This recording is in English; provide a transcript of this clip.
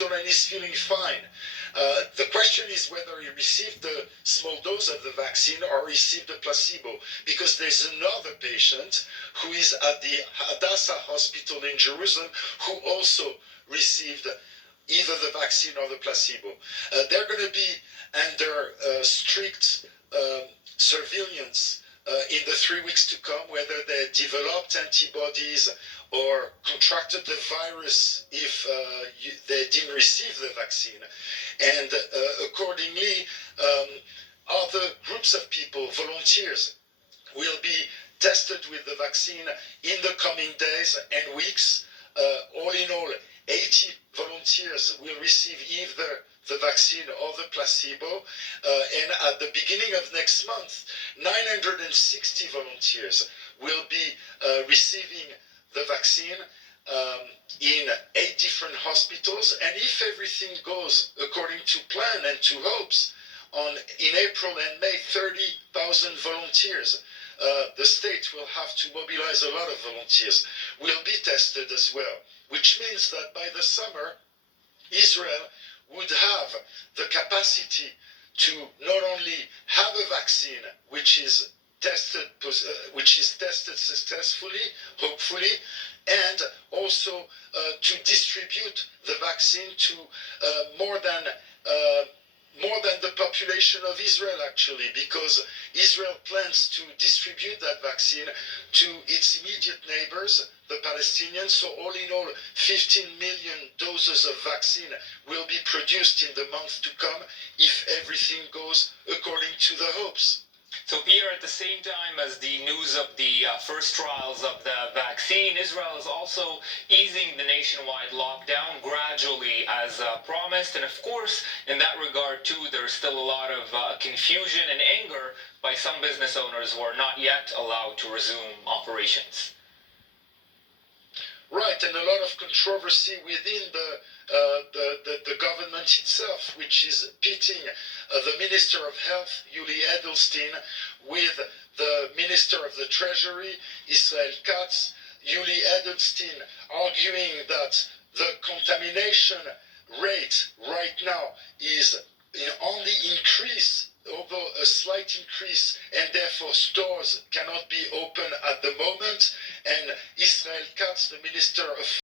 and he's feeling fine. The question is whether he received the small dose of the vaccine or received a placebo, because there's another patient who is at the Hadassah hospital in Jerusalem who also received either the vaccine or the placebo. They're going to be under strict surveillance in the 3 weeks to come, whether they developed antibodies or contracted the virus if they didn't receive the vaccine. And accordingly, other groups of people, volunteers, will be tested with the vaccine in the coming days and weeks. All in all, 80 volunteers will receive either the vaccine or the placebo, and at the beginning of next month, 960 volunteers will be receiving the vaccine in 8 different hospitals, and if everything goes according to plan and to hopes, in April and May, 30,000 volunteers. The state will have to mobilize a lot of volunteers, will be tested as well, which means that by the summer, Israel would have the capacity to not only have a vaccine which is tested successfully, hopefully, and also to distribute the vaccine to more than the population of Israel, actually, because Israel plans to distribute that vaccine to its immediate neighbors, the Palestinians. So all in all, 15 million doses of vaccine will be produced in the months to come if everything goes according to the hopes. So, Pierre, at the same time as the news of the first trials of the vaccine, Israel is also easing the nationwide lockdown gradually as promised. And of course, in that regard, too, there's still a lot of confusion and anger by some business owners who are not yet allowed to resume operations. Right, and a lot of controversy within the government itself, which is pitting the Minister of Health, Yuli Edelstein, with the Minister of the Treasury, Israel Katz. Yuli Edelstein arguing that the contamination rate right now is on the increase, although a slight increase, and therefore stores cannot be open at the moment. And Israel Katz, the Minister of